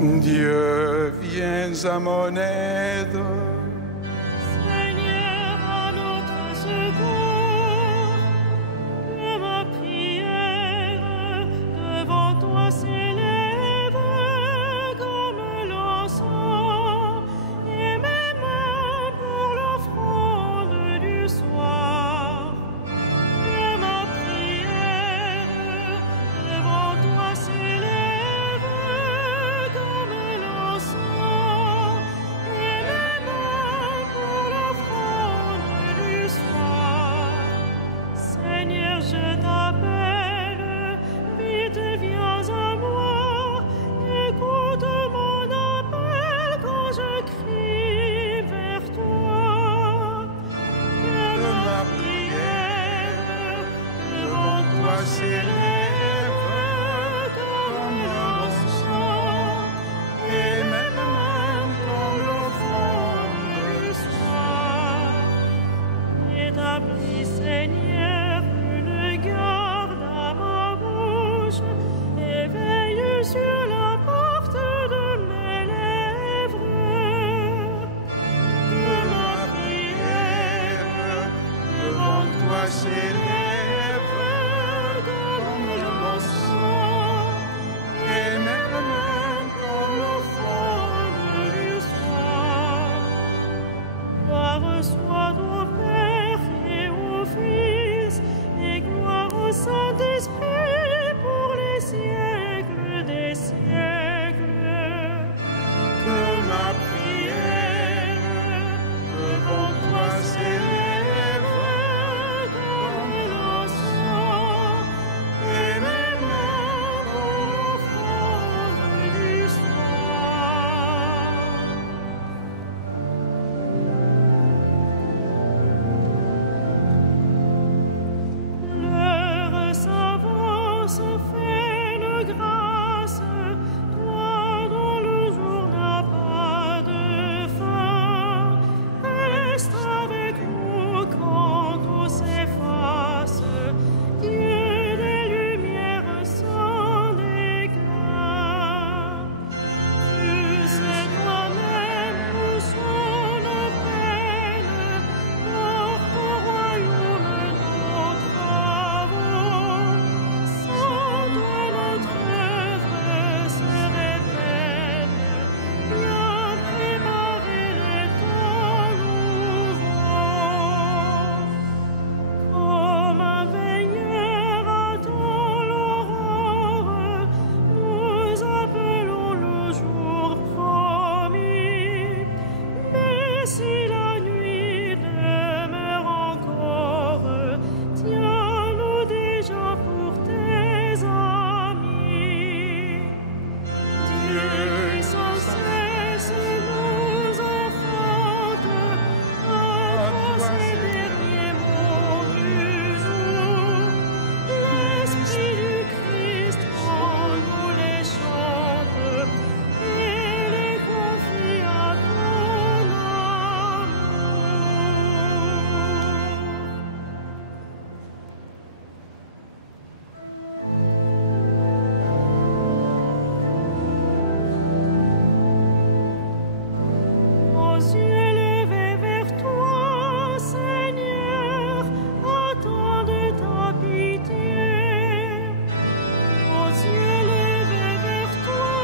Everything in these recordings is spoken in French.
Dieu, viens à mon aide. Seigneur, à notre secours, que ma prière devant toi s'élève comme l'encens, et mes mains pour l'offrande du soir. Que ma prière devant toi s'élève comme l'encens, et mes mains pour l'offrande du soir. Seigneur, je t'appelle, vite viens à moi, écoute mon appel quand je crie vers toi. Que ma prière devant toi s'élève comme l'encens, et mes mains comme l'offrande du soir. Établis, Seigneur, une garde à ma bouche, et veille sur la porte de mes lèvres. Que ma prière devant toi s'élève comme l'encens, et mes mains comme l'offrande du soir. Gloire soit au Père et au Fils, et gloire au Saint-Esprit pour les siècles des siècles. Que ma prière devant toi s'élève comme l'encens, et mes mains comme l'offrande du soir. L'heure s'avance, fais-le grâce, toi dont le jour n'a pas de fin. Reste avec nous quand tout s'efface, Dieu des lumières sans déclin. Tu sais toi-même où sont nos peines, porte au royaume nos travaux. Sans toi notre œuvre serait vaine, bien préparer les temps nouveaux. Comme un veilleur attend l'aurore, nous appelons le jour promis. Mais si la nuit demeure encore, tiens-nous déjà pour tes amis. Dieu qui sans cesse nous enfante, attend ces derniers mots du jour. L'Esprit du Christ en nous les chante, et les confie à ton amour. Aux yeux levés vers toi, Seigneur, attendent ta pitié. Aux yeux levés vers toi,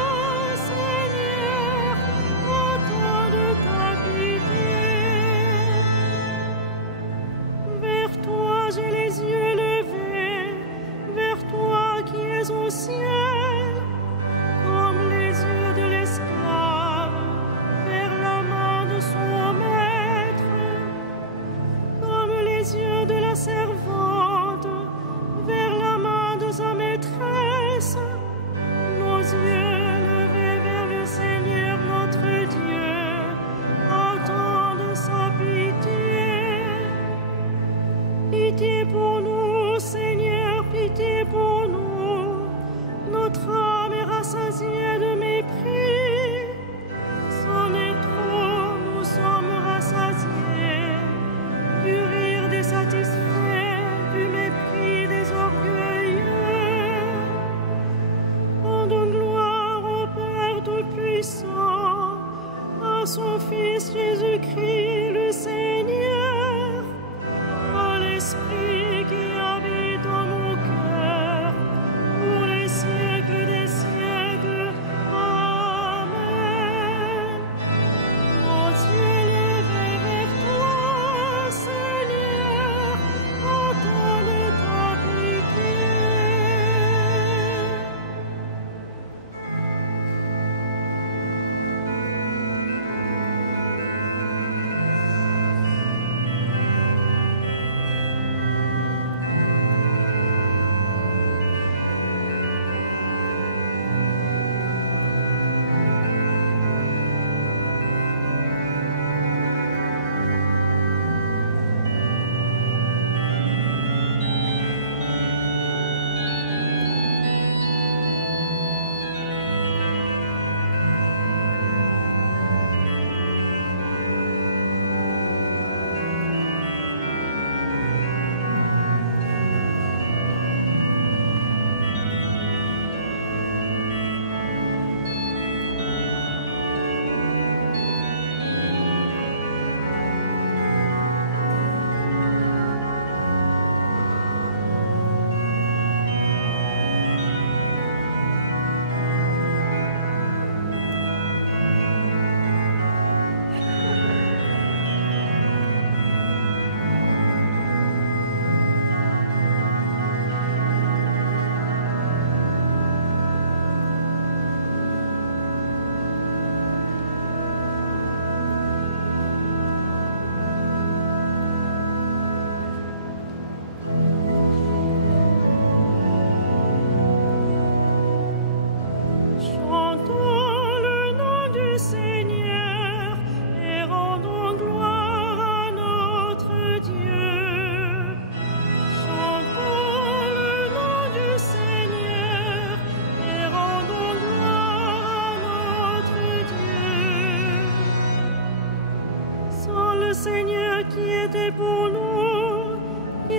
Seigneur, attendent ta pitié. Vers toi j'ai les yeux levés, vers toi qui es au ciel, comme les yeux de l'esclave vers la main de son maître, comme les yeux de la servante vers la main de sa maîtresse. Nos yeux levés vers le Seigneur notre Dieu attendent sa pitié. Pitié pour nous, Seigneur, pitié pour nous.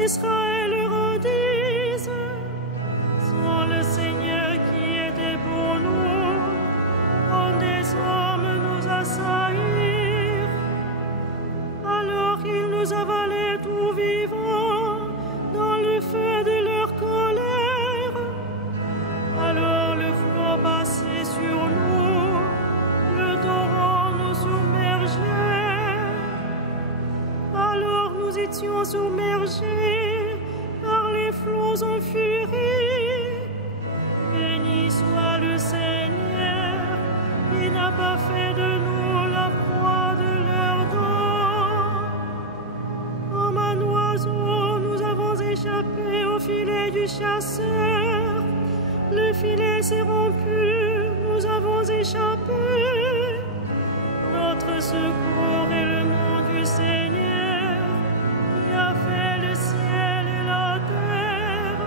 qu'Israël redise, sans le Seigneur qui était pour nous, quand des hommes nous assaillirent, alors ils nous avalaient tout vivants dans le feu de leur colère. Alors le flot passait sur nous, le torrent nous submergeait. Alors nous étions submergés par les flots en furie. Béni soit le Seigneur qui n'a pas fait de nous la proie de leur dos. Comme un oiseau, nous avons échappé au filet du chasseur. Le filet s'est rompu, nous avons échappé. Notre secours est le nom du Seigneur qui a fait le ciel et la terre.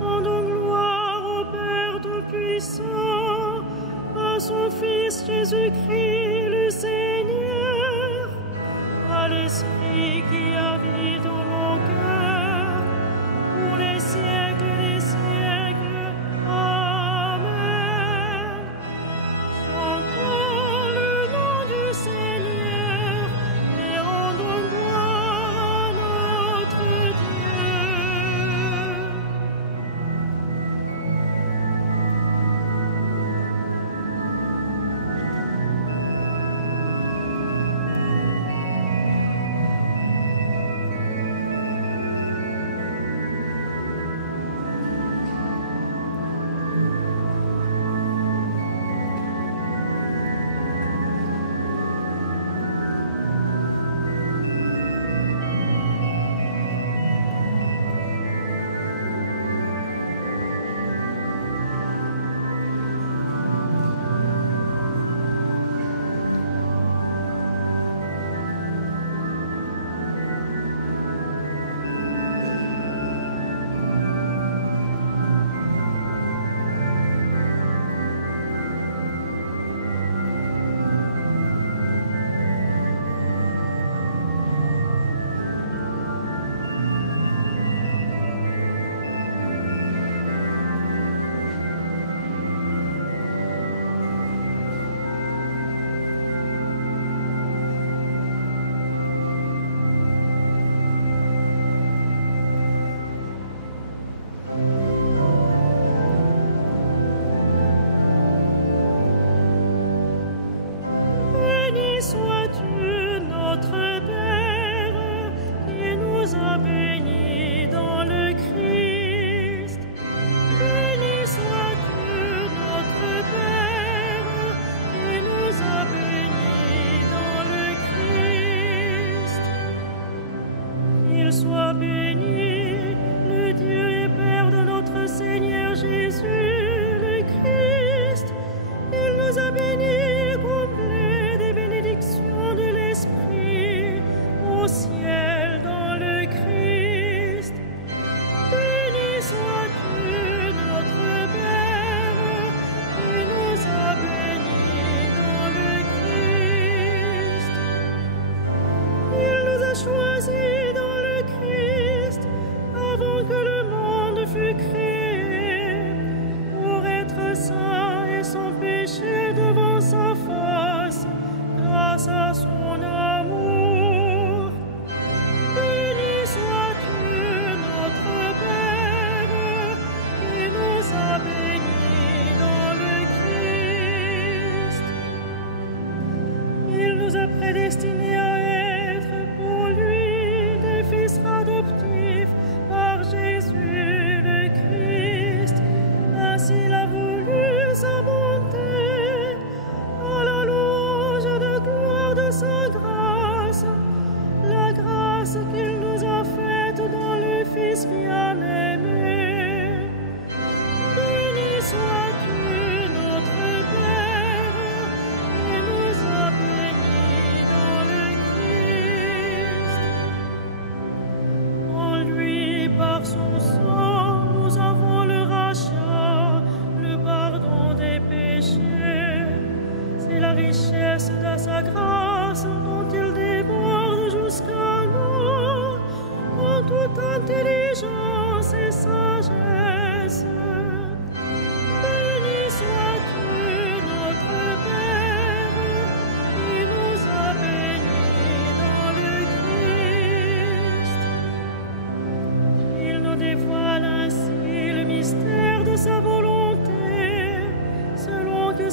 Rendons gloire au Père Tout-Puissant, à son Fils Jésus-Christ le Seigneur, à l'Esprit qui habite en nos cœurs, pour les siècles des siècles. Amen. Chantons le nom du Seigneur et rendons gloire à notre Dieu.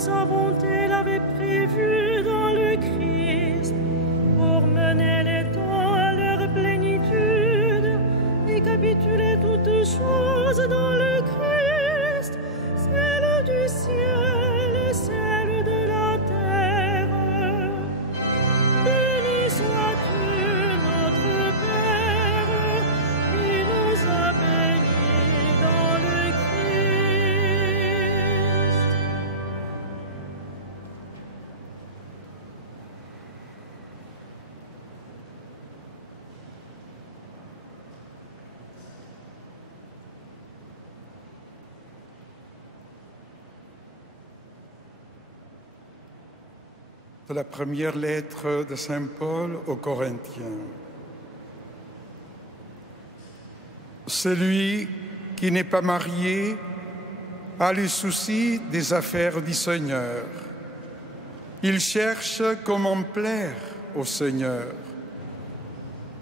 sa bonté l'avait prévu dans le Christ, pour mener les temps à leur plénitude et capituler toutes choses dans le Christ, celle du ciel et celle de la terre. Béni sois-tu, notre Père, qui nous a bénis dans le Christ. De la première lettre de Saint Paul aux Corinthiens. Celui qui n'est pas marié a le souci des affaires du Seigneur. Il cherche comment plaire au Seigneur.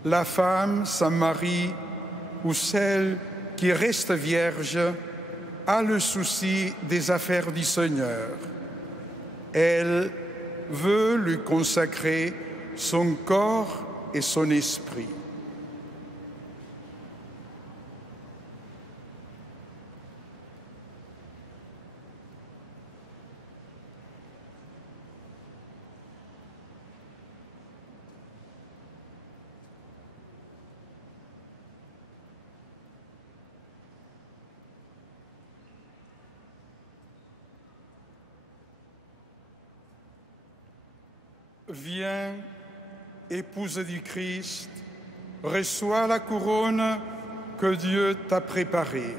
La femme, son mari ou celle qui reste vierge a le souci des affaires du Seigneur. Elle veut lui consacrer son corps et son esprit. Viens, épouse du Christ, reçois la couronne que Dieu t'a préparée.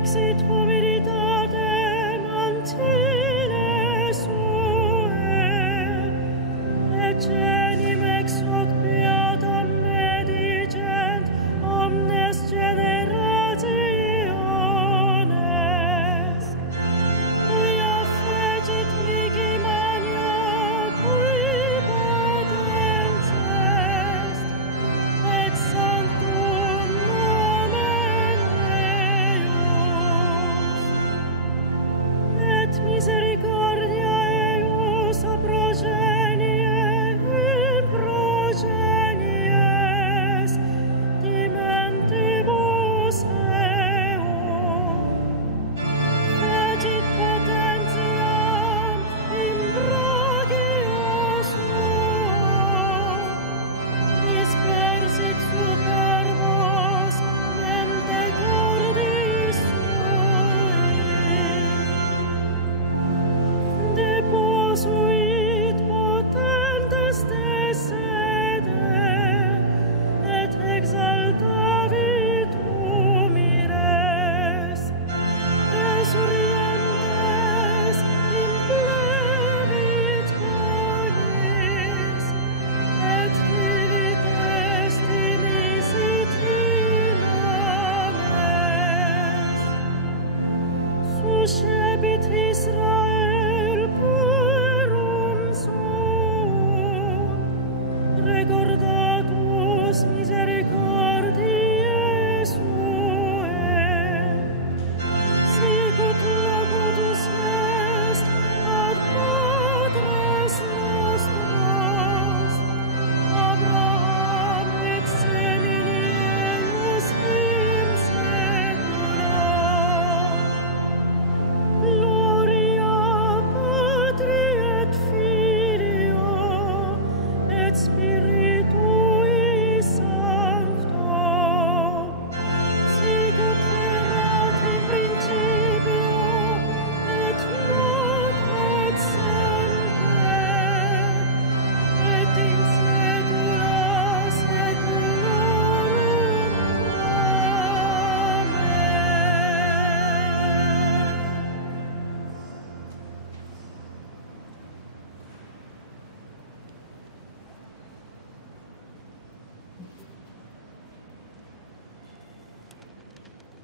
Exit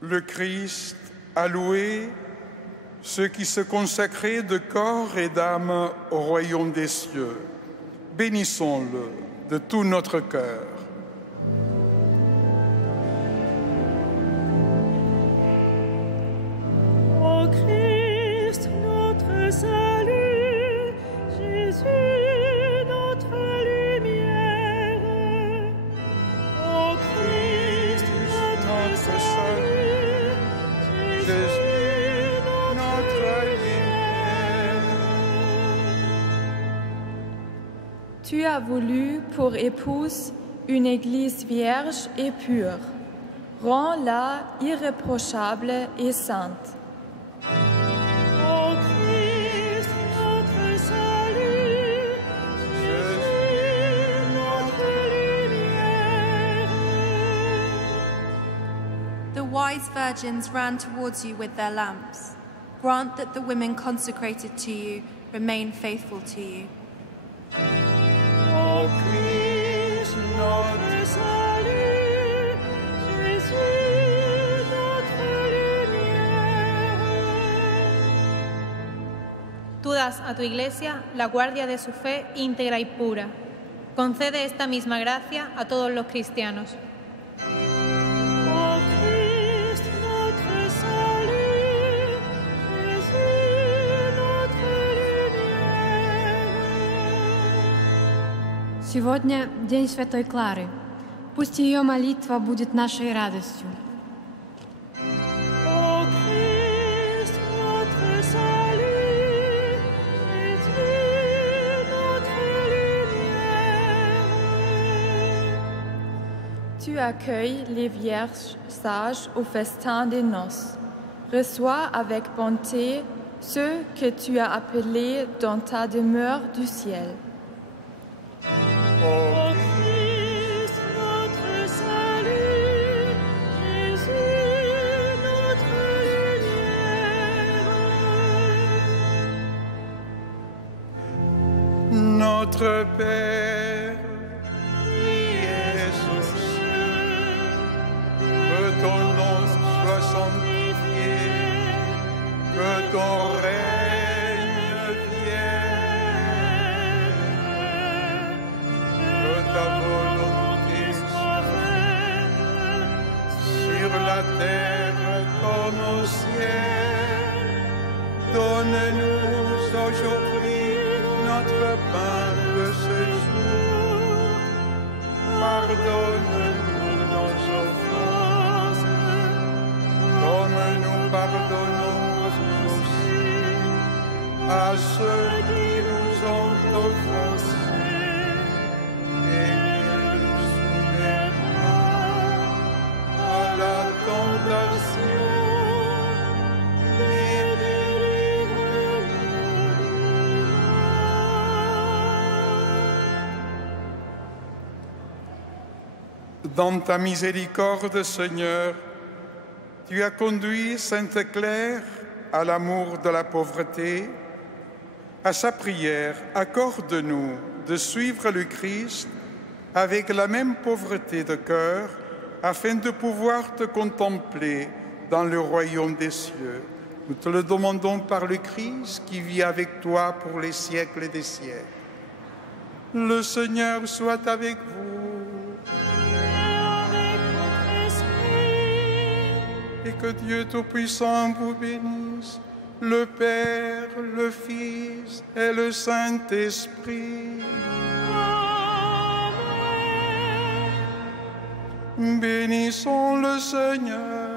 le Christ a loué ceux qui se consacraient de corps et d'âme au royaume des cieux. Bénissons-le de tout notre cœur. Ô Christ, notre salut, Jésus, notre lumière. Ô Christ, notre salut, Jésus, notre lumière. Tu as voulu pour épouse une Église vierge et pure. Rends-la irréprochable et sainte. Ô Christ, notre salut, Jésus, notre lumière. The wise virgins ran towards you with their lamps. Grant that the women consecrated to you remain faithful to you. Ô Christ, notre salut, Jésus, notre lumière. Tú das a tu Iglesia la guardia de su fe íntegra y pura. Concede esta misma gracia a todos los cristianos. Ô Christ, notre salut, Jésus, notre lumière. Сегодня День Святой Клары. Пусть ее молитва будет нашей радостью. Ô Christ, notre salut, Jésus, notre lumière. Tu accueilles les vierges sages au festin des noces. Reçois avec bonté ceux que tu as appelés dans ta demeure du ciel. Ô Christ, notre salut, Jésus, notre lumière. Notre Père, qui es aux cieux, que ton nom soit sanctifié, que ton règne vienne, que ta volonté soit faite sur la terre comme au ciel. Donne-nous aujourd'hui notre pain de ce jour. Pardonne-nous nos offenses, comme nous pardonnons aussi à ceux qui nous ont offensés. Et ne nous soumets pas à la tentation, mais délivre-nous du mal. Dans ta miséricorde, Seigneur, tu as conduit Sainte Claire à l'amour de la pauvreté. À sa prière, accorde-nous de suivre le Christ avec la même pauvreté de cœur, afin de pouvoir te contempler dans le royaume des cieux. Nous te le demandons par le Christ qui vit avec toi pour les siècles des siècles. Le Seigneur soit avec vous. Avec votre esprit. Et que Dieu Tout-Puissant vous bénisse, le Père, le Fils et le Saint-Esprit. Amen. Bénissons le Seigneur.